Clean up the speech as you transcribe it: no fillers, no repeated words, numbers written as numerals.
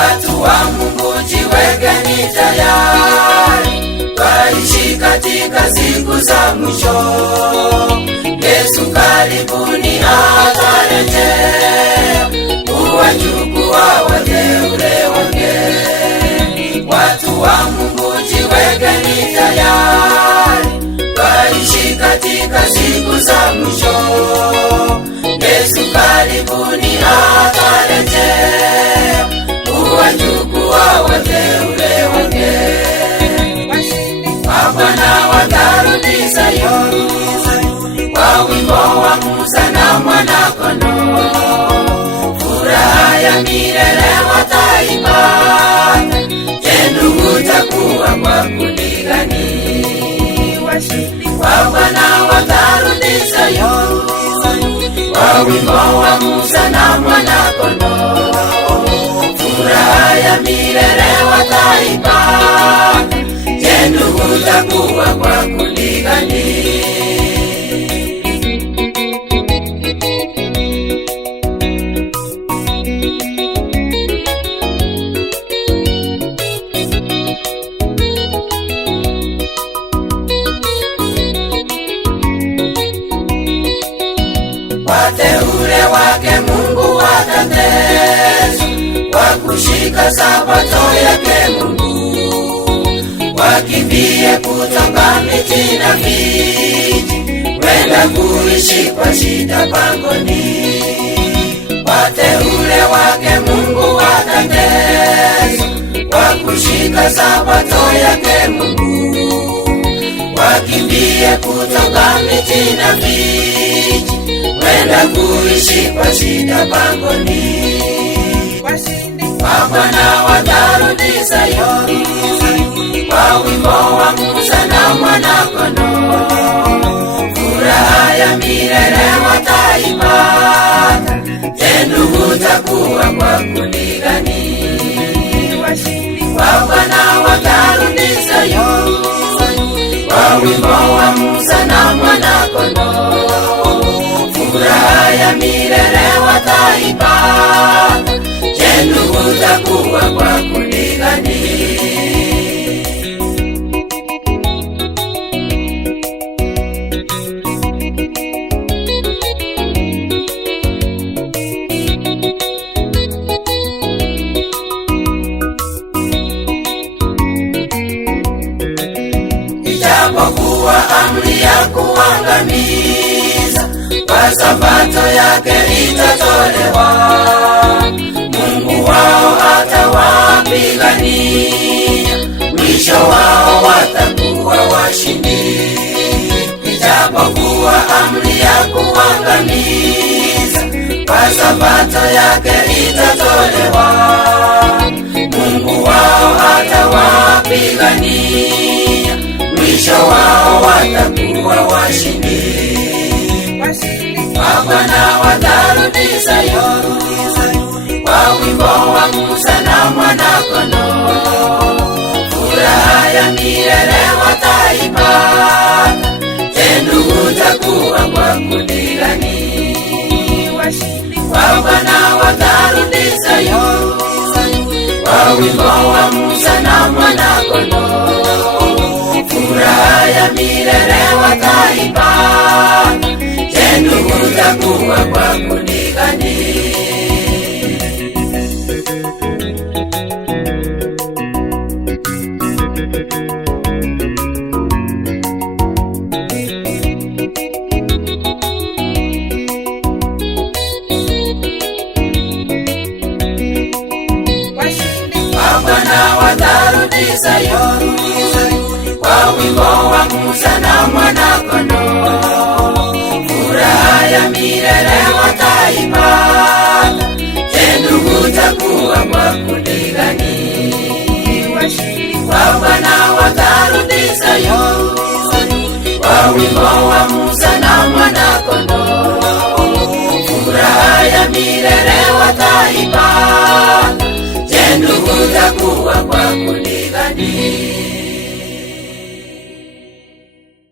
Watu wa Mungu jiwekeni tayari, twaishi katika siku za mwisho. Yesu karibuni atarejea, kuwachukua wateule wake. Watu wa Mungu jiwekeni tayari, twaishi katika siku za mwisho. Yesu karibuni atarejea, kuwachukua wateule wake. Bwana watarudi Sayuni, kwa wimbo wa Musa na Mwana-Kondoo. Furaha ya milele wataipata. Je, ndugu, utakuwa kwa kundi gani? Bwana watarudi Sayuni, kwa wimbo wa Musa na Mwana-Kondoo. Furaha ya milele wataipata. Je, ndugu, utakuwa kwa kundi gani? Wateule wake Mungu watateswa, kwa kushika sabato yake Mungu. Wakimbie kutoka miji na vijiji, wenda kuishi kwa shida pangoni. Wateule wake Mungu watateswa, kwa kushika sabato yake Mungu. Wakimbie kutoka miji na vijiji, wenda kuishi kwa shida pangoni. Bwana watarudi Sayuni, kwa wimbo wa Musa na Mwana-Kondoo. Furaha ya milele wataipata. Je, ndugu, utakuwa kwa kundi gani? Bwana watarudi Sayuni, kwa wimbo wa Musa na Mwana-Kondoo. Furaha ya milele wataipata. Je, ndugu, utakuwa kwa kundi gani? Ijapokuwa amri ya kuangamiza kwa sabato yake itatolewa, Mungu wao atawapigania, mwisho wao watakuwa washindi. Ijapokuwa amri ya kuangamiza kwa sabato yake itatolewa, Mungu wao atawapigania, mwisho wao watakuwa washindi. Bwana watarudi Sayuni, kwa wimbo wa Musa na Mwana-Kondoo. Furaha ya milele wataipata. Je, ndugu, utakuwa kwa kundi gani? Bwana watarudi Sayuni, kwa wimbo wa Musa na Mwana-Kondoo. Furaha ya milele wataipata. Je, ndugu, utakuwa kwa kundi gani? Bwana watarudi Sayuni, kwa wimbo wa Musa na Mwana-Kondoo. Furaha ya milele wataipata. Je, ndugu, utakuwa kwa kundi gani? Bwana watarudi Sayuni, kwa wimbo wa Musa na Mwana-Kondoo. Furaha ya milele wataipata.